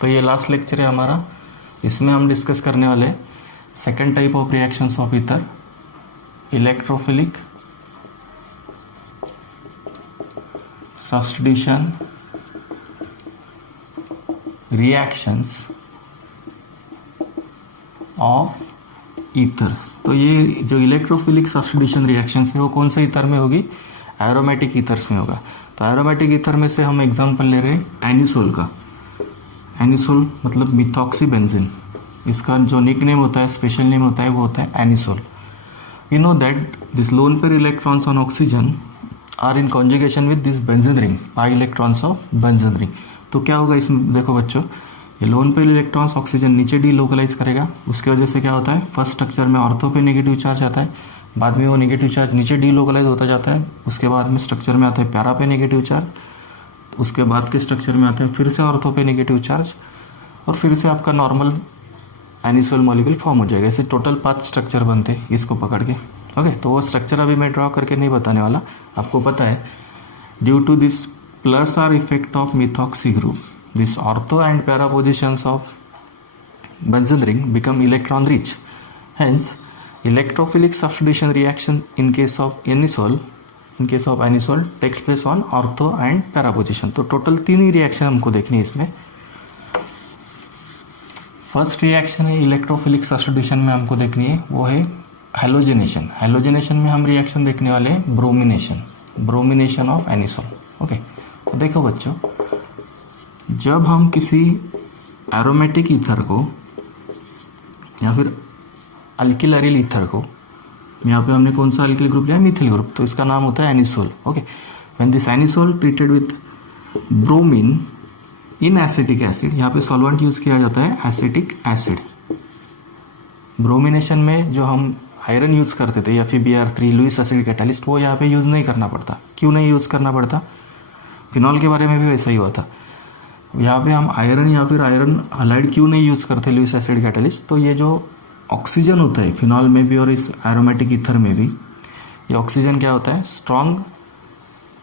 तो ये last lecture है हमारा, इसमें हम डिस्कस करने वाले second type of reactions of ether, electrophilic substitution reactions of ethers. तो ये जो इलेक्ट्रोफिलिक सब्स्टिट्यूशन रिएक्शंस है वो कौन से ईथर में होगी? एरोमेटिक ईथर्स में होगा। तो एरोमेटिक ईथर में से हम एग्जांपल ले रहे हैं एनिसोल का। एनिसोल मतलब मिथॉक्सी बेंजीन, इसका जो निक नेम होता है, स्पेशल नेम होता है, वो होता है anisole. We know that this lone pair electrons on oxygen are in conjugation with this benzene ring, pi electrons of benzene ring. तो क्या होगा इसमें, देखो बच्चों, ये लोन पेयर इलेक्ट्रॉन्स ऑक्सीजन नीचे डीलोकलाइज करेगा, उसकी वजह से क्या होता है, फर्स्ट स्ट्रक्चर में ऑर्थो पे नेगेटिव चार्ज आता है, बाद में वो नेगेटिव चार्ज नीचे डीलोकलाइज होता जाता है, उसके बाद में स्ट्रक्चर में आता है पैरा पे नेगेटिव चार्ज, उसके बाद के स्ट्रक्चर में आते हैं फिर से ऑर्थो पे नेगेटिव चार्ज, और फिर से आपका नॉर्मल एनिसोल मॉलिक्यूल फॉर्म हो जाएगा। ऐसे टोटल 5 स्ट्रक्चर बनते हैं इसको पकड़ के। ओके, तो वो स्ट्रक्चर अभी मैं ड्रॉ करके नहीं बताने वाला, आपको पता है due to this plus R effect of methoxy group, this ortho and para positions of Bunsen ring become electron rich. Hence, electrophilic substitution reaction in case of anisole takes place on ortho and para position. तो total 3 ही reaction हमको देखनी है इसमें। First reaction है electrophilic substitution में हमको देखनी है, वो है हेलोजिनेशन। हेलोजिनेशन में हम रिएक्शन देखने वाले हैं ब्रोमिनेशन ऑफ एनिसोल। ओके, तो देखो बच्चों, जब हम किसी एरोमेटिक ईथर को या फिर अल्किल एरिल ईथर को, यहाँ पे हमने कौन सा अल्किल ग्रुप लिया, मिथिल ग्रुप, तो इसका नाम होता है anisole. Okay, when this anisole treated with bromine in acetic acid, यहाँ पे सॉल्वेंट यूज किया जाता है एसिटिक एसिड। ब्रोमिनेशन में जो हम आयरन यूज करते थे या फिर Br3 लुईस एसिड कैटालिस्ट, वो यहाँ पे यूज नहीं करना पड़ता। क्यों नहीं यूज करना पड़ता? फिनॉल के बारे में भी वैसा ही हुआ था। यहाँ पे हम आयरन या फिर आयरन हलाइड क्यों नहीं यूज करते लुईस एसिड कैटालिस्ट? तो ये जो ऑक्सीजन होता है फिनॉल में भी और इस एरोमेटिक ईथर में भी, ये ऑक्सीजन क्या होता है, स्ट्रॉन्ग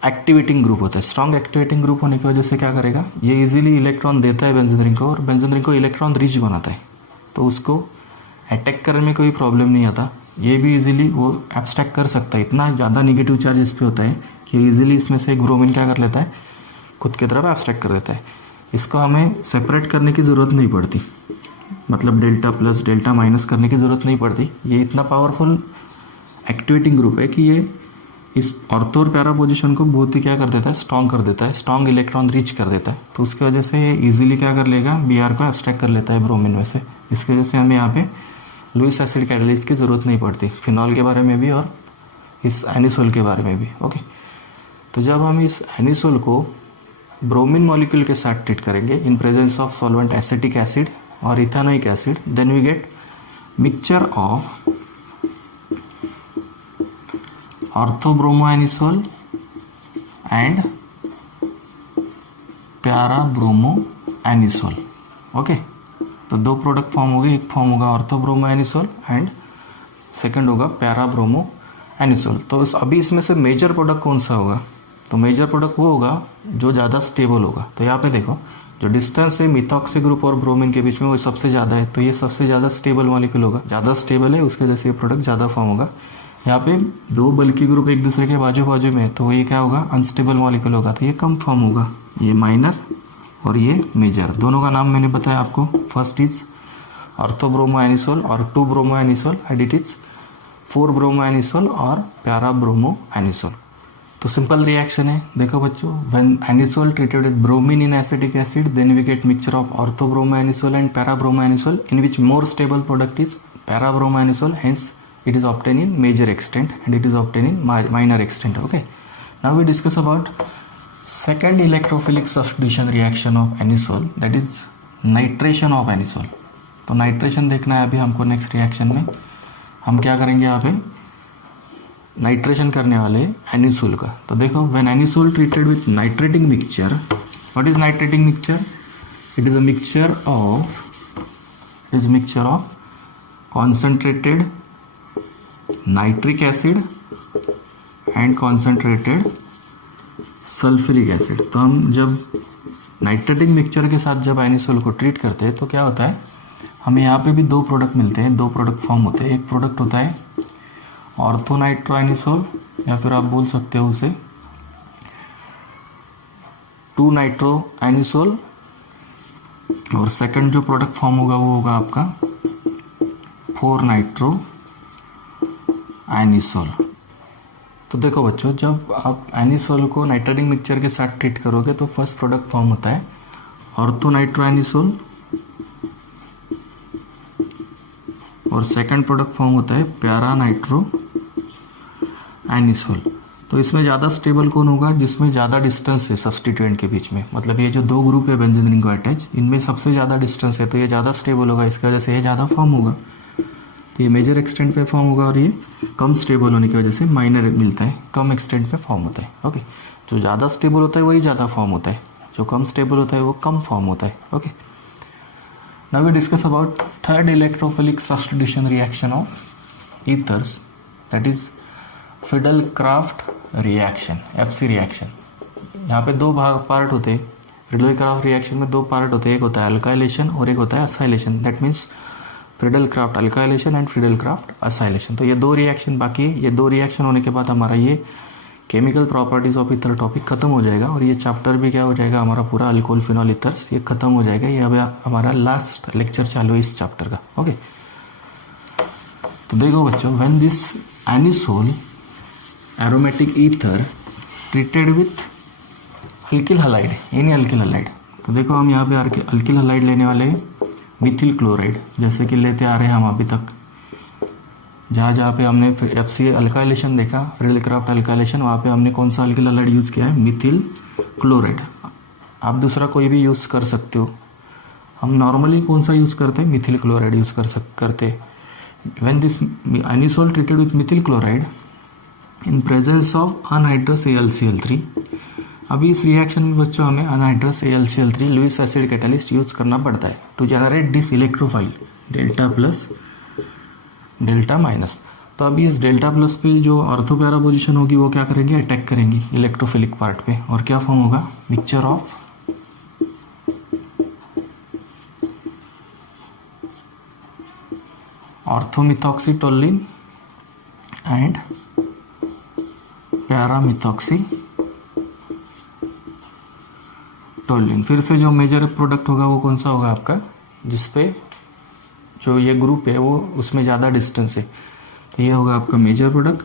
एक्टिवेटिंग ग्रुप होता है। स्ट्रॉन्ग एक्टिवेटिंग ग्रुप होने की वजह से क्या करेगा, ये इजीली इलेक्ट्रॉन देता है बेंजीन रिंग को, और बेंजीन रिंग को इलेक्ट्रॉन रिच बनाता है, तो उसको अटैक करने में कोई प्रॉब्लम नहीं आता। ये भी इजीली वो एब्स्ट्रैक्ट कर सकता है, इतना ज़्यादा निगेटिव चार्ज इस पर होता है कि इजीली इसमें से एक ब्रोमीन क्या कर लेता है, खुद की तरफ एब्स्ट्रैक्ट कर देता है। इसको हमें सेपरेट करने की ज़रूरत नहीं पड़ती, मतलब डेल्टा प्लस डेल्टा माइनस करने की ज़रूरत नहीं पड़ती। ये इतना पावरफुल एक्टिवेटिंग ग्रुप है कि ये इस ऑर्थो और पैरा पोजिशन को बहुत ही क्या कर देता है, स्ट्रॉन्ग कर देता है, स्ट्रॉन्ग इलेक्ट्रॉन रीच कर देता है। तो उसकी वजह से ये ईजिली क्या कर लेगा, Br को एब्स्ट्रैक्ट कर लेता है ब्रोमीन में से। इसकी वजह से हमें यहाँ पे लुईस एसिड कैटालिस्ट की ज़रूरत नहीं पड़ती, फिनॉल के बारे में भी और इस एनिसोल के बारे में भी। ओके, तो जब हम इस एनिसोल को ब्रोमीन मॉलिक्यूल के साथ ट्रीट करेंगे in presence of solvent acetic acid और ethanoic acid, then we get mixture of orthobromo anisole and parabromo anisole. Okay, तो 2 प्रोडक्ट फॉर्म हो गए, एक फॉर्म होगा ऑर्थोब्रोमो एनिसोल एंड सेकंड होगा पैराब्रोमो एनिसोल। तो अभी इसमें से मेजर प्रोडक्ट कौन सा होगा? तो मेजर प्रोडक्ट वो होगा जो ज़्यादा स्टेबल होगा। तो यहाँ पे देखो, जो डिस्टेंस है मिथॉक्सी ग्रुप और ब्रोमीन के बीच में वो सबसे ज़्यादा है, तो ये सबसे ज़्यादा स्टेबल मॉलिक्यूल होगा, ज़्यादा स्टेबल है, उसके वजह से ये प्रोडक्ट ज़्यादा फॉर्म होगा। यहाँ पे 2 बल्कि ग्रुप एक दूसरे के बाजू बाजू में, तो ये क्या होगा, अनस्टेबल मॉलिक्यूल होगा, तो ये कम फॉर्म होगा। ये माइनर और ये मेजर, दोनों का नाम मैंने बताया आपको। फर्स्ट इज ऑर्थोब्रोमो एनिसोल और 2 bromo anisole and it is 4 bromo anisole और पैराब्रोमो एनिसोल। तो सिंपल रिएक्शन है, देखो बच्चों, when anisole treated with bromine in acetic acid, then we get mixture of orthobromo anisole and parabromo anisole in which more stable product is parabromo anisole, hence it is obtained in major extent and it is obtained in minor extent. Okay, now we discuss about second electrophilic substitution reaction of anisole, that is nitration of anisole. तो nitration देखना है अभी हमको next reaction में। हम क्या करेंगे, यहाँ पे नाइट्रेशन करने वाले एनिसोल का। तो देखो, when anisole treated with nitrating mixture, what is nitrating mixture? It is a mixture of concentrated nitric acid and concentrated sulphuric acid. तो हम जब नाइट्रेटिक मिक्सचर के साथ जब एनिसोल को ट्रीट करते हैं तो क्या होता है, हमें यहाँ पे भी दो प्रोडक्ट मिलते हैं, दो प्रोडक्ट फॉर्म होते हैं। एक प्रोडक्ट होता है ऑर्थोनाइट्रोएनिसोल या फिर आप बोल सकते हो उसे 2-नाइट्रोएनिसोल, और सेकंड जो प्रोडक्ट फॉर्म होगा वो होगा आपका 4-नाइट्रोएनिसोल। तो देखो बच्चों, जब आप एनिसोल को नाइट्रेटिक मिक्सचर के साथ ट्रीट करोगे तो फर्स्ट प्रोडक्ट फॉर्म होता है ऑर्थोनाइट्रोएनिसोल और सेकंड प्रोडक्ट फॉर्म होता है पैरानाइट्रोएनिसोल। तो इसमें ज़्यादा स्टेबल कौन होगा, जिसमें ज़्यादा डिस्टेंस है सब्स्टिट्यूएंट के बीच में, मतलब ये जो दो ग्रुप है बेंजीन रिंग को अटैच, इनमें सबसे ज़्यादा डिस्टेंस है तो ये ज़्यादा स्टेबल होगा, इसकी वजह से ये ज़्यादा फॉर्म होगा। तो ये मेजर एक्सटेंट पे फॉर्म होगा और ये कम स्टेबल होने की वजह से माइनर मिलता है, कम एक्सटेंट पे फॉर्म होता है। ओके, जो ज़्यादा स्टेबल होता है वही ज़्यादा फॉर्म होता है, जो कम स्टेबल होता है वो कम फॉर्म होता है। Okay, now we discuss about third electrophilic substitution reaction of ethers, that is Friedel Crafts reaction, FC reaction. यहाँ पे दो पार्ट होते हैं। फिडेल-क्राफ्ट रिएक्शन में दो पार्ट होते हैं, एक होता है अल्काइलेशन और एक होता है acylation. That means Fidel-craft alkylation and Fidel-craft acylation. तो ये दो रिएक्शन बाकी है। ये दो रिएक्शन होने के बाद हमारा ये chemical properties of ether topic खत्म हो जाएगा और ये चैप्टर भी क्या हो जाएगा, हमारा पूरा अल्कोहल फिनॉल ईथर्स ये खत्म हो जाएगा। ये अभी हमारा लास्ट लेक्चर चालू है इस चैप्टर का। ओके, तो देखो बच्चों, when this anisole aromatic ether treated with alkyl halide, any alkyl halide, तो देखो हम यहाँ पे अल्किल हलाइड लेने वाले हैं मिथिल क्लोराइड, जैसे कि लेते आ रहे हैं हम अभी तक। जहाँ पे हमने एफसी अल्काइलेशन देखा, फिडेल-क्राफ्ट अल्काइलेशन, वहाँ पे हमने कौन सा अल्किल हलाइड यूज़ किया है, मिथिल क्लोराइड। आप दूसरा कोई भी यूज़ कर सकते हो, हम नॉर्मली कौन सा यूज़ करते हैं, मिथिल क्लोराइड यूज़ करते। When this anisole treated with methyl chloride in presence of anhydrous AlCl3, अभी इस रिएक्शन में बच्चों हमें anhydrous AlCl3 Lewis acid catalyst use करना पड़ता है to generate this electrophile delta plus delta minus. तो अभी इस डेल्टा प्लस पे जो ऑर्थो पैरा पोजिशन होगी वो क्या करेंगे, अटैक करेंगी इलेक्ट्रोफिलिक पार्ट पे, और क्या फॉर्म होगा, मिक्सचर ऑफ ऑर्थोमिथॉक्सीटोलिन एंड पैरामिथॉक्सीटोलिन। फिर से जो मेजर प्रोडक्ट होगा वो कौन सा होगा आपका, जिसपे जो ये ग्रुप है वो उसमें ज़्यादा डिस्टेंस है। तो ये होगा आपका मेजर प्रोडक्ट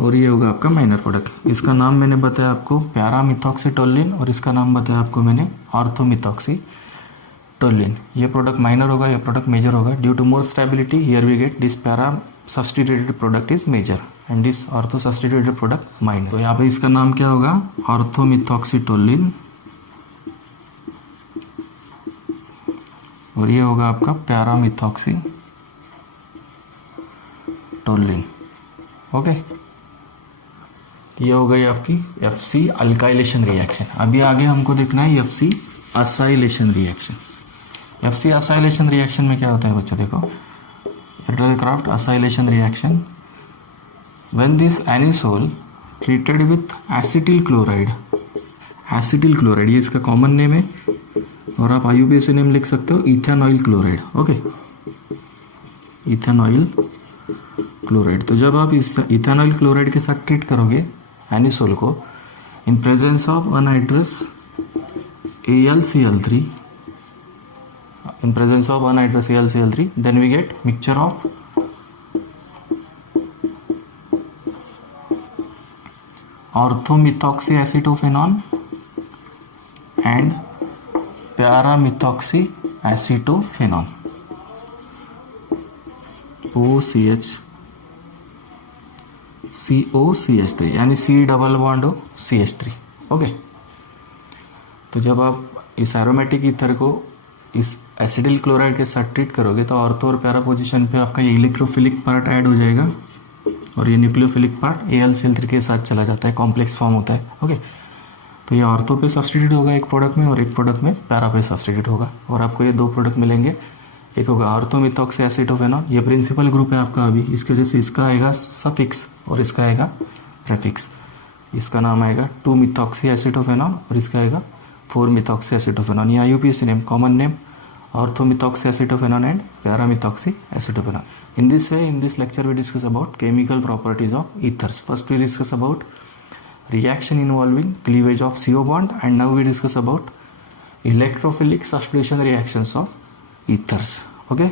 और ये होगा आपका माइनर प्रोडक्ट। इसका नाम मैंने बताया आपको पैरामिथॉक्सीटोलिन और इसका नाम बताया आपको मैंने ऑर्थोमिथॉक्सीटोलिन। ये प्रोडक्ट माइनर होगा, ये प्रोडक्ट मेजर होगा। Due to more stability here we get this para substituted product is major and this ortho substituted product minor. तो यहाँ पे इसका नाम क्या होगा, ऑर्थोमिथॉक्सीटोलिन, और ये होगा आपका पैरामिथॉक्सीटोलिन। ओके, ये हो गई आपकी एफसी अल्काइलेशन रिएक्शन। अभी आगे हमको देखना है FC acylation reaction. FC acylation reaction में क्या होता है बच्चों, देखो Fidel-craft acylation reaction, when this anisole treated with acetyl chloride, acetyl chloride ये इसका कॉमन नेम है और आप IUPAC नेम लिख सकते हो, ethanoyl chloride. Okay, ethanoyl chloride. तो जब आप इस इथेनॉइल क्लोराइड के साथ ट्रीट करोगे एनिसोल को इन presence of anhydrous AlCl3, in presence of anhydrous AlCl3, then we get mixture of orthomethoxyacetophenone and पैरामिथॉक्सीएसीटोफेनॉन, OCH-COCH3 यानी C डबल बॉन्ड हो CH3। ओके, तो जब आप इस एरोमेटिक ईथर को इस एसिडिल क्लोराइड के साथ ट्रीट करोगे तो ऑर्थो और पैरा पोजीशन पे आपका ये इलेक्ट्रोफिलिक पार्ट ऐड हो जाएगा और ये न्यूक्लियोफिलिक पार्ट AlCl3 के साथ चला जाता है, कॉम्प्लेक्स फॉर्म होता है। ओके, तो ये ऑर्थो पे सब्स्टिट्यूट होगा एक प्रोडक्ट में और एक प्रोडक्ट में पैरा पे सब्स्टिट्यूट होगा और आपको ये दो प्रोडक्ट मिलेंगे। एक होगा ऑर्थोमिथॉक्सीएसीटोफेनॉन, ये प्रिंसिपल ग्रुप है आपका अभी, इसके वजह से इसका आएगा सफिक्स और इसका आएगा प्रेफिक्स। इसका नाम आएगा 2-मिथॉक्सीएसीटोफेनॉन और इसका आएगा 4-methoxyacetophenone. ये IUPAC name, common name, orthomethoxyacetophenone and paramethoxyacetophenone. In this lecture we discuss about chemical properties of ethers. First we discuss about reaction involving cleavage of CO bond, and now we discuss about electrophilic substitution reactions of ethers. Okay.